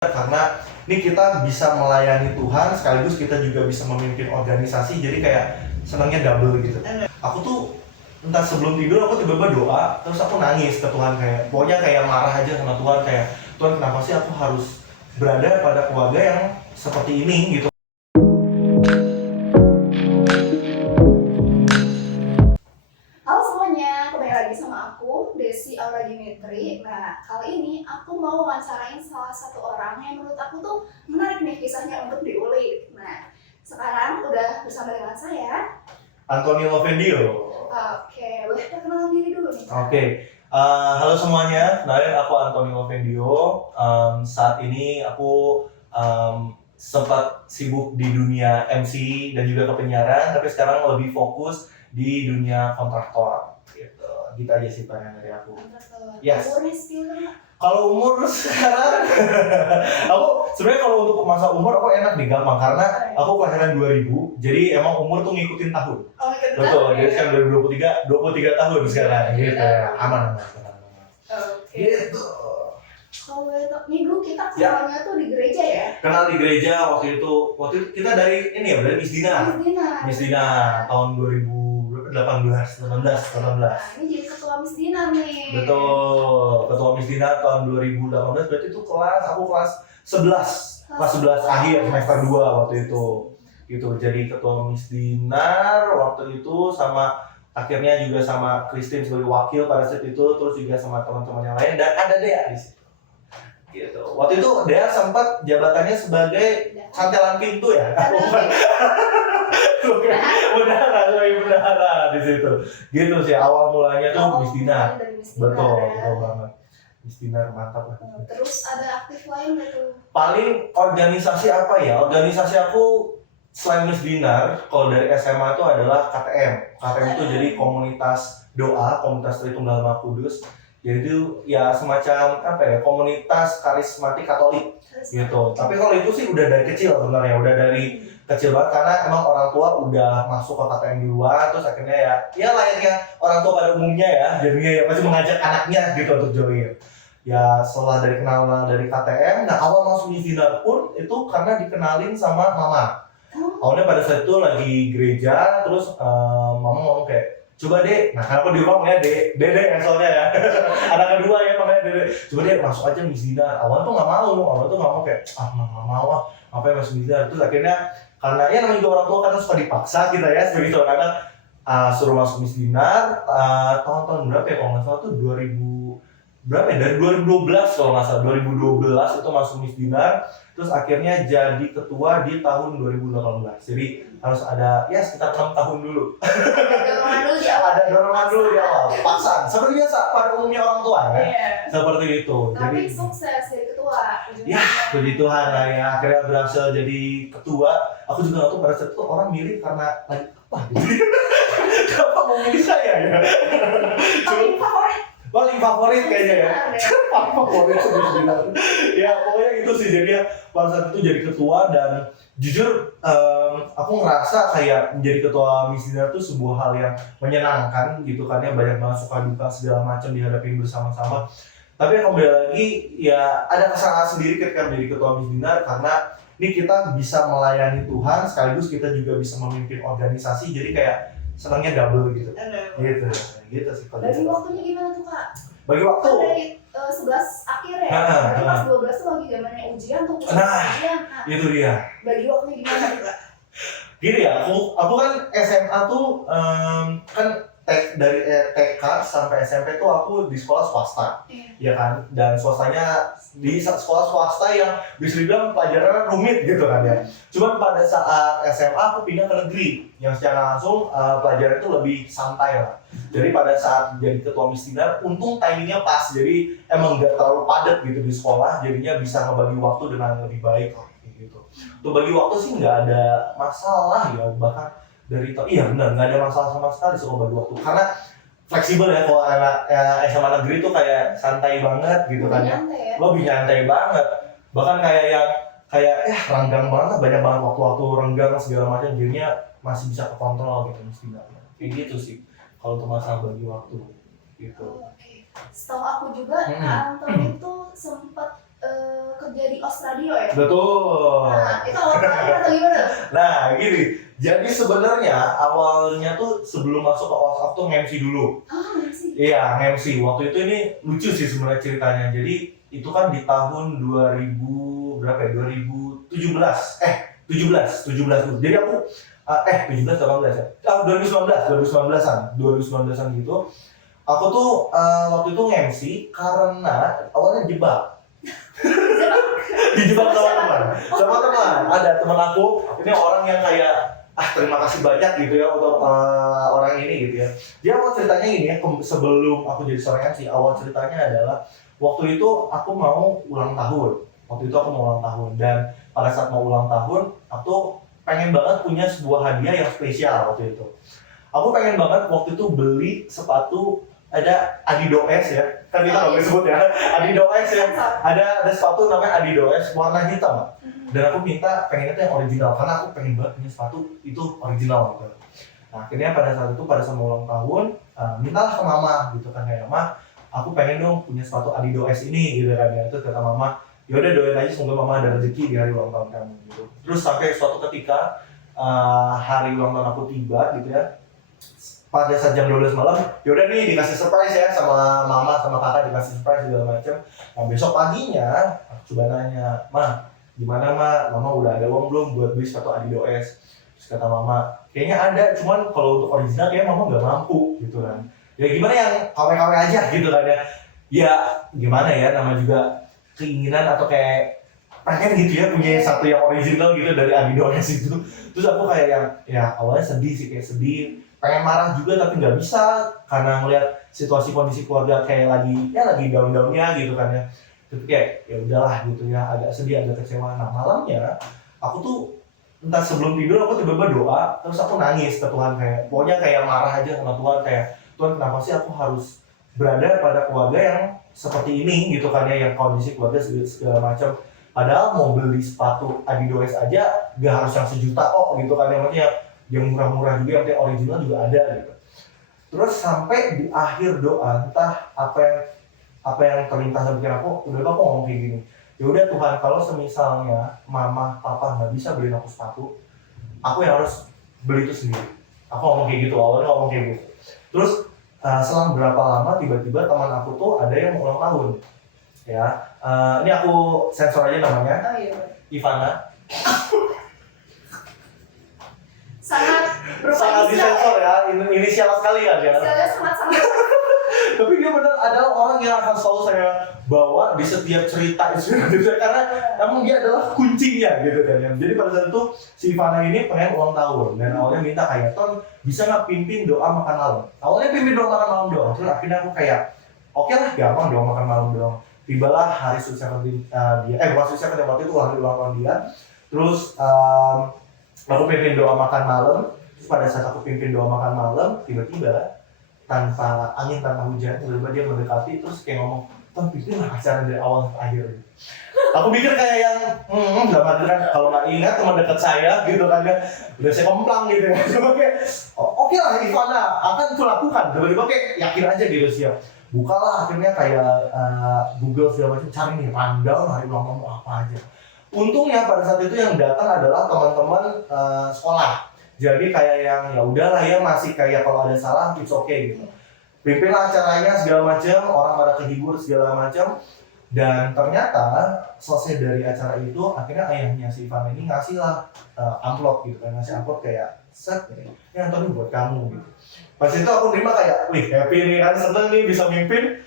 karena ini kita bisa melayani Tuhan sekaligus kita juga bisa memimpin organisasi, jadi kayak senangnya double gitu. Aku tuh entah sebelum tidur aku tiba-tiba doa terus aku nangis ke Tuhan, kayak pokoknya kayak marah aja sama Tuhan, kayak Tuhan kenapa sih aku harus berada pada keluarga yang seperti ini gitu. Halo semuanya, kembali lagi sama aku, Desi Aura Dimitri. Nah, kali ini aku mau wawancarain salah satu orang yang menurut aku tuh menarik nih kisahnya untuk diulik. Nah, sekarang udah bersama dengan saya. Anthony Lovendio. Oke, boleh perkenalan diri dulu nih. Oke. Halo semuanya, kenalin aku Anthony Lovendio. Saat ini aku sempat sibuk di dunia MC dan juga kepenyiaran, tapi sekarang lebih fokus di dunia kontraktor gitu. Gitu aja sih pengen dari aku. Yes. Umurnya sekitar Kalau umur sekarang aku sebenarnya kalau untuk masa umur aku enak nih, gampang karena aku kelahiran 2000, jadi emang umur tuh ngikutin tahun. Betul, jadi sekarang 2023 tahun sekarang gitu ya. Aman. Oke. Gitu. Kalau nih dulu kita kenalnya tuh di gereja ya? Kenal di gereja waktu itu kita dari ini ya, dari Miss Dina tahun 2018. Nah, ini jadi ketua Miss Dina nih. Betul, ketua Miss Dina tahun 2018, berarti itu aku kelas 11 akhir semester 2 waktu itu. Gitu, jadi ketua Miss Dinar waktu itu, sama akhirnya juga sama Christine sebagai wakil pada saat itu, terus juga sama teman-teman yang lain, dan ada Dea di situ. Gitu. Waktu itu Dea sempat jabatannya sebagai cantelan pintu ya. Bendahara di situ. Gitu sih awal mulanya tuh Miss Dinar. Betul banget. Miss Dinar mantap lah. Terus ada aktif lain gitu? Paling organisasi apa ya? Organisasi aku selain Miss Dinar, kalau dari SMA itu adalah KTM. KTM itu jadi komunitas doa, komunitas Tritunggal Maha Kudus. Jadi itu ya semacam apa ya, komunitas karismatik Katolik gitu. Tapi kalau itu sih udah dari kecil sebenarnya, udah dari kecil banget, karena emang orang tua udah masuk ke KTM duluan, terus akhirnya ya layaknya orang tua pada umumnya ya, jadinya ya pasti mengajak anaknya gitu untuk join. Ya setelah dari kenalan dari KTM, nah awal masuk di Dinar pun itu karena dikenalin sama mama. Awalnya pada saat itu lagi gereja, terus mama ngomong kayak, coba deh, nah kenapa di rumah namanya Dede ya soalnya ya. Anak kedua ya makanya Dede. Coba deh masuk aja Miss Dinar. Awalnya tuh nggak mau kayak nggak mau apa yang masuk Miss Dinar. Terus akhirnya karena ya namanya juga orang tua kadang suka dipaksa kita ya sebagai seorang anak, suruh masuk Miss Dinar. Tahun-tahun berapa ya, kalau nggak salah tuh 2000 berapa ya, dari 2012 kalau nggak salah, 2012 itu masuk Miss Dinar. Terus akhirnya jadi ketua di tahun 2018. Jadi harus ada ya sekitar 6 tahun dulu. Ada dorongan dulu di awal. Paksaan. Seperti biasa pada umumnya orang tua ya. Seperti itu. Tapi Jadi sukses jadi ketua. ya puji Tuhan lah ya, akhirnya berhasil jadi ketua. Aku juga nggak tahu pada saat itu orang milih karena lagi apa gitu. Kenapa mau milih saya ya? Paling favorit kayaknya ya. Paling favorit sebenarnya. Ya pokoknya itu sih, jadi pada saat itu jadi ketua, dan jujur aku ngerasa kayak menjadi ketua Miss Dinar itu sebuah hal yang menyenangkan gitu kan ya, banyak banget suka duka segala macam dihadapin bersama-sama. Tapi kembali lagi ya ada kesalahan sendiri ketika menjadi ketua Miss Dinar, karena ini kita bisa melayani Tuhan sekaligus kita juga bisa memimpin organisasi, jadi kayak senangnya double gitu. Gitu sih. Bagi waktunya gimana tuh Kak? Bagi waktu? Kan dari 11 akhir ya, berarti pas 12 tuh lagi zamannya ujian tuh. Ujian. Itu dia. Bagi waktunya gimana tuh Kak? Gini ya, aku kan SMA tuh kan dari TK sampai SMP tuh aku di sekolah swasta, ya kan, dan swastanya di sekolah swasta yang bisa dibilang pelajaran rumit gitu kan ya. Cuman pada saat SMA aku pindah ke negeri yang secara langsung pelajaran itu lebih santai lah. Jadi pada saat jadi ketua Miss Dinar, untung timingnya pas, jadi emang nggak terlalu padat gitu di sekolah, jadinya bisa ngebagi waktu dengan lebih baik lah gitu. Untuk bagi waktu sih nggak ada masalah ya, bahkan dari iya benar nggak ada masalah sama sekali soal bagi waktu, karena fleksibel ya. Kalau anak SMA negeri tuh kayak santai banget gitu kan ya, lebih nyantai banget, bahkan kayak renggang banget, banyak banget waktu-waktu renggang segala macam, jadinya masih bisa kekontrol gitu mesti kayak gitu sih kalau untuk masalah bagi waktu gitu. Setahu aku juga Kak Anton itu sempat kerja di Australia ya? Betul. Nah, itu awal karir atau gimana? Nah, gini. Jadi sebenarnya awalnya tuh sebelum masuk ke OSAF tuh nge-MC dulu. Oh, sih. Iya, nge-MC. Waktu itu ini lucu sih sebenarnya ceritanya. Jadi itu kan di tahun 2000 berapa ya? 2017. 17 dulu. Jadi aku 17 18 ya. 2019, 2019-an gitu. Aku tuh waktu itu nge-MC karena awalnya dijebak. Dijebak sama teman. Ada teman aku, ini orang yang kayak terima kasih banyak gitu ya untuk orang ini gitu ya. Dia awal ceritanya gini ya, sebelum aku jadi seorang MC, awal ceritanya adalah waktu itu aku mau ulang tahun. Dan pada saat mau ulang tahun, aku pengen banget punya sebuah hadiah yang spesial waktu itu. Aku pengen banget waktu itu beli sepatu, ada Adidas ya, kan kita nggak boleh sebut ya, Adidas ya, ada sepatu namanya Adidas warna hitam, dan aku minta pengen itu yang original karena aku pengen banget punya sepatu itu original gitu. Nah akhirnya pada saat itu pada sama ulang tahun, mintalah ke mama gitu kan, kayak mah aku pengen dong punya sepatu Adidas ini gitu kan ya. Terus kata mama, yaudah doain aja semoga mama ada rezeki di hari ulang tahun kamu gitu. Terus sampai suatu ketika hari ulang tahun aku tiba gitu ya, pada saat jam 12 malam, yaudah nih dikasih surprise ya sama mama sama kakak, dikasih surprise segala macam. Nah besok paginya aku coba nanya, ma gimana mama udah ada uang belum buat beli sepatu Adidas? Terus kata mama, kayaknya ada, cuman kalau untuk original kayaknya mama nggak mampu gitu kan. Ya gimana yang KW-KW aja gitu kan ya. Ya gimana ya, nama juga keinginan atau kayak pengen gitu ya punya satu yang original gitu dari Adidas itu. Terus aku kayak yang ya awalnya sedih sih, kayak sedih, pengen marah juga tapi nggak bisa karena ngeliat situasi kondisi keluarga kayak lagi down-downnya gitu kan ya. Tapi kayak ya udahlah gitu ya, agak sedih, agak kecewa. Nah malamnya aku tuh entah sebelum tidur aku tiba-tiba doa, terus aku nangis ke Tuhan, kayak pokoknya kayak marah aja sama Tuhan, kayak Tuhan kenapa sih aku harus berada pada keluarga yang seperti ini gitu kan ya, yang kondisi keluarga segala macam. Padahal mau beli sepatu Adidas aja gak harus yang sejuta kok gitu kan ya, maksudnya yang murah-murah juga, yang original juga ada gitu. Terus sampai di akhir doa, entah apa yang terlintas dalam pikiran aku, udah aku ngomong kayak gini, ya udah Tuhan, kalau semisalnya mama papa nggak bisa beliin aku sepatu, aku yang harus beli itu sendiri. Aku ngomong kayak gitu, awalnya ngomong kayak gitu. Terus selang berapa lama tiba-tiba teman aku tuh ada yang mau ulang tahun ya. Ini aku sensor aja namanya. Oh iya. Ivana. Sangat disensor ya, inisial sekali kan ya. Inisialnya sangat. Tapi dia benar adalah orang yang akan selalu saya bawa di setiap cerita karena emang dia adalah kuncinya gitu kan ya. Jadi pada saat itu si Ivana ini pengen ulang tahun dan awalnya minta kayak, Ton bisa nggak pimpin doa makan malam. Awalnya pimpin doa makan malam doang, terus akhirnya aku kayak oke lah, gampang doa makan malam doang. Tibalah hari Sweet Seventeen bukan Sweet Seventeen, waktu itu hari ulang tahun dia. Terus aku pimpin doa makan malam. Terus pada saat aku pimpin doa makan malam, tiba-tiba tanpa angin, tanpa hujan, tiba-tiba dia mendekati terus kayak ngomong, Ton pimpin lah acara dari awal sampai akhir. Aku pikir kayak yang nggak mati kan, kalau nggak ingat teman dekat saya gitu kan ya, udah saya komplang gitu ya. Cuma kayak oke lah Ivana, akan kulakukan. Tiba-tiba kayak yakin aja gitu siap. Bukalah akhirnya kayak Google segala macam, cari nih rundown hari ulang tahun apa aja. Untungnya pada saat itu yang datang adalah teman-teman sekolah. Jadi kayak yang ya udahlah ya, masih kayak kalau ada salah it's okay gitu. Pimpinlah acaranya segala macam, orang pada kehibur segala macam. Dan ternyata selesai dari acara itu akhirnya ayahnya si Ivan ini ngasih lah amplop gitu kan, ngasih amplop kayak set ini Antoni buat kamu gitu. Pas itu aku terima kayak wih happy nih kan, seneng nih bisa mimpin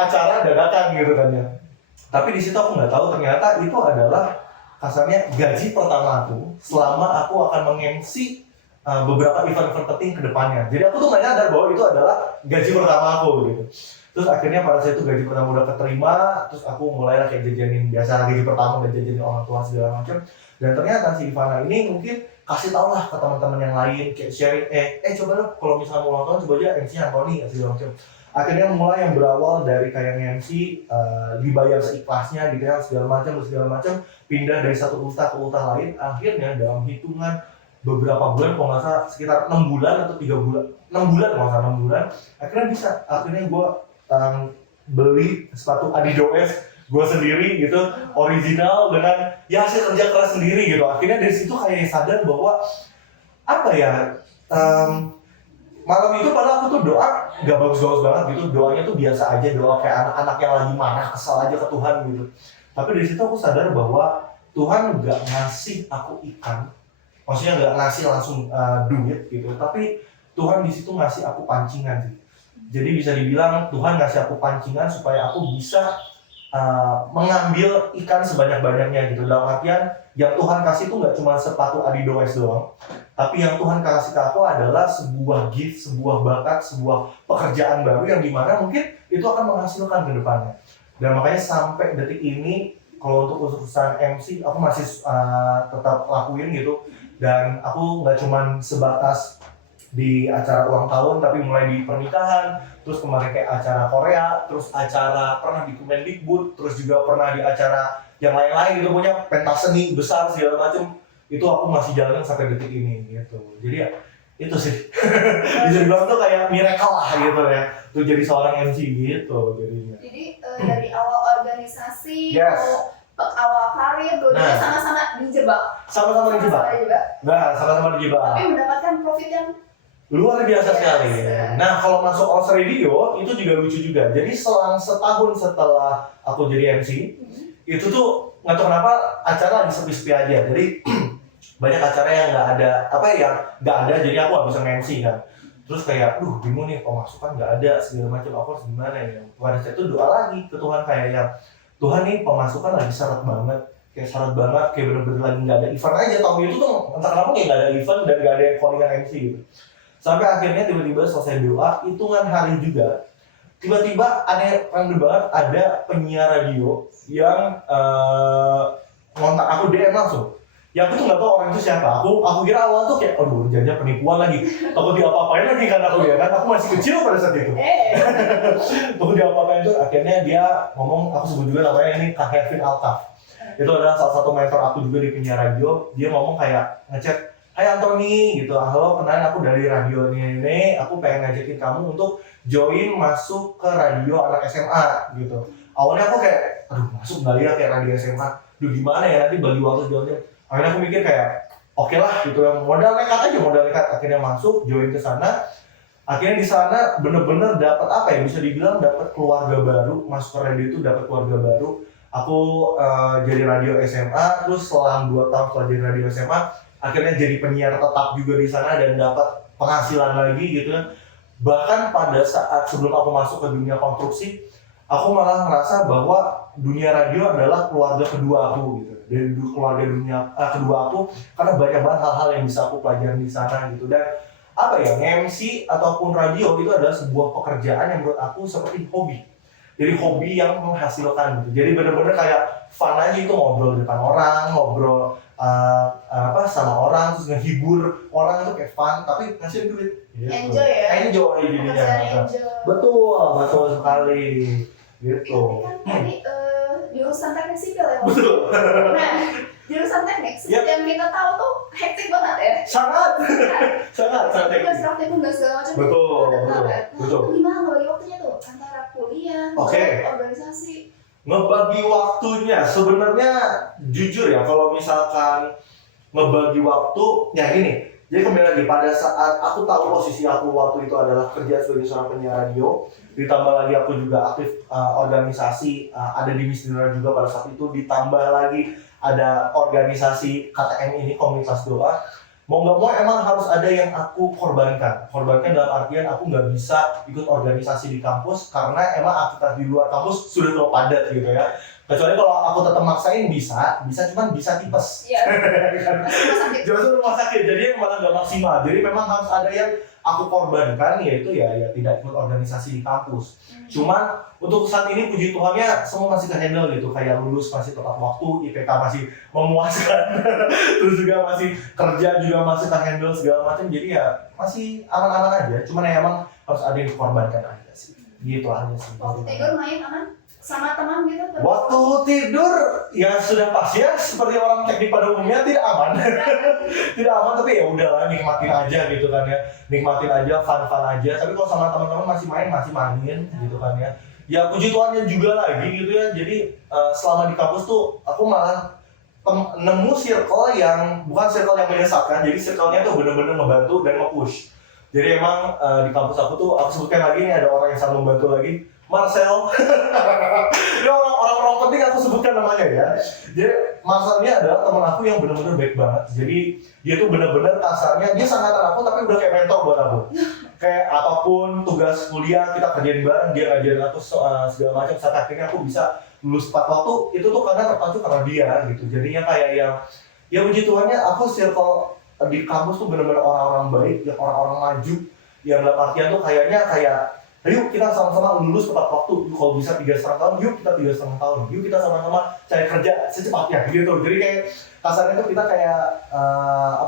acara dadakan gitu kan ya. Tapi di situ aku nggak tahu ternyata itu adalah kasarnya gaji pertama aku selama aku akan meng-MC beberapa event-event penting ke depannya. Jadi aku tuh nggak nyadar bahwa itu adalah gaji pertama aku gitu. Terus akhirnya pada saat itu gaji pertama udah keterima, terus aku mulailah kayak jajanin biasa gaji pertama dan jajanin orang tua segala macam. Dan ternyata si Ivana ini mungkin kasih tau lah ke teman-teman yang lain, kayak sharing, coba dong kalau misalnya mau ulang tahun coba aja MC Antoni segala macam. Akhirnya mulai yang berawal dari kayak MC dibayar seikhlasnya gitu ya, segala macam, pindah dari satu ultah ke ultah lain. Akhirnya dalam hitungan beberapa bulan, kalau nggak salah sekitar 6 bulan atau 3 bulan, 6 bulan kalau nggak salah 6 bulan, akhirnya gue beli sepatu Adidas gue sendiri gitu, original dengan ya hasil kerja keras sendiri gitu. Akhirnya dari situ kayak sadar bahwa apa ya, malam itu padahal aku tuh doa gak bagus-bagus banget gitu, doanya tuh biasa aja, doa kayak anak-anak yang lagi marah kesal aja ke Tuhan gitu. Tapi dari situ aku sadar bahwa Tuhan gak ngasih aku ikan, maksudnya gak ngasih langsung duit gitu, tapi Tuhan di situ ngasih aku pancingan sih. Jadi bisa dibilang Tuhan ngasih aku pancingan supaya aku bisa mengambil ikan sebanyak-banyaknya gitu. Dalam artian yang Tuhan kasih tuh nggak cuma sepatu Adidas doang, tapi yang Tuhan kasih ke aku adalah sebuah gift, sebuah bakat, sebuah pekerjaan baru yang dimana mungkin itu akan menghasilkan ke depannya. Dan makanya sampai detik ini kalau untuk urusan MC aku masih tetap lakuin gitu. Dan aku nggak cuma sebatas di acara ulang tahun, tapi mulai di pernikahan, terus kemarin kayak acara Korea, terus acara pernah di Kemendikbud, terus juga pernah di acara yang lain-lain gitu, punya pentas seni besar segala macam. Itu aku masih jalanin sampai detik ini gitu. Jadi ya itu sih bisa dibilang tuh kayak miracle lah gitu ya, tuh jadi seorang MC gitu jadinya. Jadi dari awal organisasi, awal karir, dua-duanya sama-sama dijebak. Sama-sama dijebak. Nah, sama-sama dijebak. Tapi mendapatkan profit yang luar biasa sekali. Nah, kalau masuk Oz Radio itu juga lucu juga. Jadi selang setahun setelah aku jadi MC, itu tuh nggak tahu kenapa acara lagi sepi-sepi aja. Jadi banyak acara yang nggak ada, nggak ada. Jadi aku nggak bisa MC kan. Terus kayak, bingung nih, pemasukan nggak ada segala macam. Aku harus gimana ya? Pada saat itu doa lagi ke Tuhan kayak yang Tuhan nih pemasukan lagi syarat banget. Kayak bener-bener lagi nggak ada event aja. Tahun itu tuh entah kenapa kayak nggak ada event dan nggak ada yang callingan MC gitu. Sampai akhirnya tiba-tiba selesai doa, hitungan hari juga, tiba-tiba ada random banget, ada penyiar radio yang ngontak aku DM langsung. Ya aku tuh nggak tahu orang itu siapa. Aku kira awal tuh kayak, jangan penipuan lagi. Takut diapa-apain lagi kan aku ya kan. Aku masih kecil pada saat itu. Takut diapa-apain itu. Akhirnya dia ngomong, aku sebut juga namanya ini Kak Kevin Altaf. Itu adalah salah satu mentor aku juga di penyiar radio. Dia ngomong kayak ngechat, "Hai Anthony," gitu, "halo, kenalin aku dari radio ini, aku pengen ngajakin kamu untuk join masuk ke radio anak SMA," gitu. Awalnya aku kayak, masuk nggak ya kayak radio SMA? Gimana ya nanti bagi waktu jawabnya. Akhirnya aku mikir kayak, oke lah gitu, modal nekat. Akhirnya masuk, join ke sana. Akhirnya di sana bener-bener dapat bisa dibilang dapat keluarga baru, masuk ke radio itu dapat keluarga baru. Aku jadi radio SMA, terus selang 2 tahun setelah jadi radio SMA, akhirnya jadi penyiar tetap juga di sana dan dapat penghasilan lagi gitu kan. Bahkan pada saat sebelum aku masuk ke dunia konstruksi, aku malah ngerasa bahwa dunia radio adalah keluarga kedua aku gitu. Dari keluarga kedua aku, karena banyak banget hal-hal yang bisa aku pelajari di sana gitu. Dan MC ataupun radio itu adalah sebuah pekerjaan yang menurut aku seperti hobi. Jadi hobi yang menghasilkan gitu. Jadi benar-benar kayak fun aja itu, ngobrol di depan orang, ngobrol sama orang, terus ngehibur orang itu kayak fun, tapi ngasih duit. Gitu. Enjoy jadinya. Betul sekali. Gitu. Kan tadi jurusan teknik sipil ya. Betul. Nah, jurusan teknik yang kita tahu tuh hektik banget ya. Sangat hektik. Tugas praktikum dan segala macam. Betul. Gimana ngebagi waktunya tuh antara kuliah, organisasi? Ngebagi waktunya sebenarnya jujur ya, kalau misalkan ngebagi waktu ya gini. Jadi kembali lagi pada saat aku tahu posisi aku waktu itu adalah kerja sebagai seorang penyiar radio, ditambah lagi aku juga aktif organisasi, ada di Misdinara juga pada saat itu, ditambah lagi ada organisasi KTM ini, komunitas doa. Mau nggak mau emang harus ada yang aku korbankan dalam artian aku nggak bisa ikut organisasi di kampus karena emang aktivitas di luar kampus sudah terlalu padat gitu ya. Kecuali kalau aku tetap maksain bisa cuman bisa tipes. Iya. Justru rumah sakit, jadi malah nggak maksimal. Jadi memang harus ada yang aku korbankan, yaitu ya tidak ikut organisasi di kampus. Cuman untuk saat ini puji Tuhannya semua masih ke-handle gitu, kayak lulus masih tepat waktu, IPK masih memuaskan, terus juga masih kerja juga masih ke-handle segala macam. Jadi ya masih aman-aman aja. Cuman ya emang harus ada yang dikorbankan aja sih. Gitu aja sih. Waktu tidur main aman? Sama teman gitu? Waktu tidur ya sudah pasti ya, seperti orang teknik pada umumnya tidak aman. Tidak aman, tapi ya udahlah, nikmatin aja gitu kan ya. Nikmatin aja, fun aja. Tapi kalau sama teman-teman masih main gitu kan ya. ya puji Tuhannya juga lagi gitu ya. Jadi selama di kampus tuh aku malah nemu circle yang bukan circle yang menyesatkan, jadi circle-nya tuh bener-bener ngebantu dan nge-push. Jadi emang di kampus aku tuh, aku sebutkan lagi nih, ada orang yang sangat membantu lagi, Marcel. Ini orang-orang penting aku sebutkan namanya ya. Jadi Marcel ini adalah teman aku yang bener-bener baik banget. Jadi dia tuh bener-bener kasarnya, dia sangkatan aku tapi udah kayak mentor buat aku. Kayak apapun tugas kuliah kita kerjain bareng, dia ngajarin aku segala macam, sampai akhirnya aku bisa lulus tepat waktu. Itu tuh karena terpacu karena dia gitu. Jadinya kayak yang ya puji Tuhannya aku circle di kampus tuh bener-bener orang-orang baik, yang orang-orang maju, yang dalam artian tuh kayaknya kayak yuk kita sama-sama lulus tepat waktu, kalau bisa 3,5 tahun, yuk kita 3,5 tahun, yuk kita sama-sama cari kerja secepatnya gitu. Jadi kayak kasarnya tuh kita kayak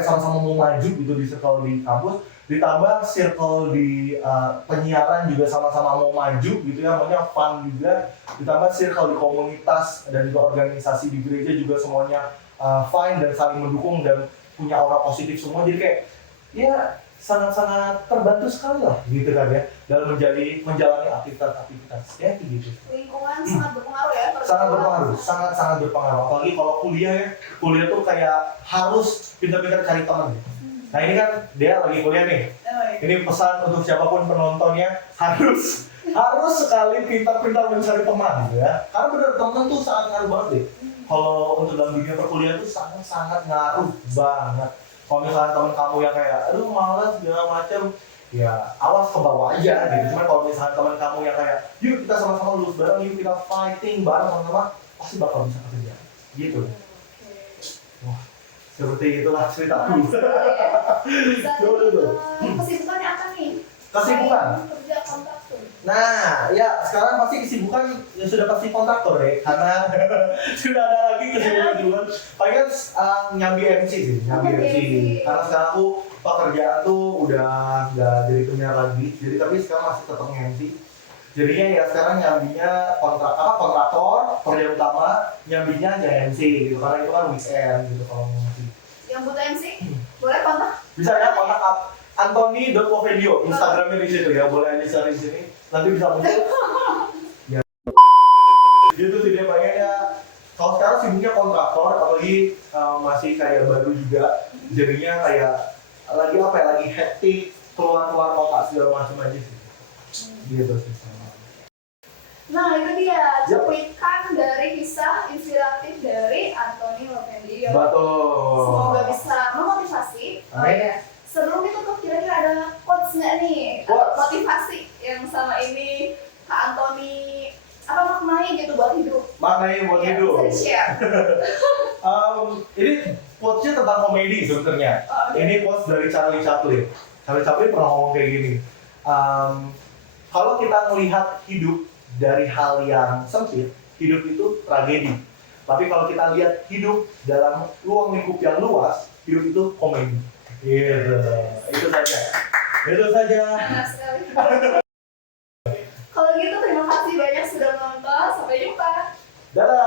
sama-sama mau maju gitu di circle di kampus, ditambah circle di penyiaran juga sama-sama mau maju gitu ya, maunya fun juga, ditambah circle di komunitas dan juga organisasi di gereja juga semuanya fine dan saling mendukung dan punya aura positif semua. Jadi kayak ya sangat-sangat terbantu sekali lah gitu kan ya dalam menjalani aktivitas ya gitu. Lingkungan sangat berpengaruh ya. Sangat berpengaruh. Apalagi kalau kuliah tuh kayak harus pintar-pintar cari teman ya. Nah ini kan dia lagi kuliah nih. Ini pesan untuk siapapun penontonnya, harus sekali pintar-pintar mencari teman gitu ya. Karena benar teman tuh sangat ngaruh banget deh. Kalau untuk dalam dunia perkuliahan tuh sangat ngaruh banget. Kalau misalnya teman kamu yang kayak, aduh malas segala macam, ya awas ke bawah aja gitu. Cuman kalau misalnya teman kamu yang kayak, yuk kita sama-sama lulus bareng, yuk kita fighting bareng sama-sama, pasti bakal bisa kerja. Gitu. Wah, seperti itulah ceritaku. Kesibukannya apa nih? Kesibukan? Kerja kontraktor. Nah, ya sekarang pasti kesibukan ya sudah pasti kontraktor ya, karena sudah ada lagi kesibukan duluan. Palingan nyambi MC sih, nyambi MC. Karena sekarang aku pekerjaan tuh udah nggak jadi penyiar lagi, jadi tapi sekarang masih tetap MC. Jadinya ya sekarang nyambinya kontraktor, pekerjaan utama, nyambinya aja MC gitu, karena itu kan weekend gitu kalau MC. Yang butuh MC, boleh kontak? Bisa ya kontak Anthony.Povedio, Instagramnya di situ ya, boleh aja share di sini. Nanti bisa muncul. Ya. Gitu sih dia pengennya. Kalau sekarang sibuknya kontraktor, apalagi masih kayak baru juga, jadinya kayak lagi hektik, keluar kota segala macam aja sih. Gitu sih. Nah itu dia cuplikan dari kisah inspiratif dari Anthony Lovendio. Betul. Semoga bisa memotivasi. Oh ya. Sebelum ditutup kira-kira ada quotes nggak nih? Motivasi yang sama ini Kak Anthony apa maknanya gitu buat hidup? Maknanya buat hidup. Bisa share. Ini quotes-nya tentang komedi sebenarnya. Ini quotes dari Charlie Chaplin. Charlie Chaplin pernah ngomong kayak gini. Kalau kita melihat hidup dari hal yang sempit, hidup itu tragedi. Tapi kalau kita lihat hidup dalam ruang lingkup yang luas, hidup itu komedi. Gitu. Itu saja. Enak sekali. Kalau gitu terima kasih banyak sudah menonton. Sampai jumpa. Dadah.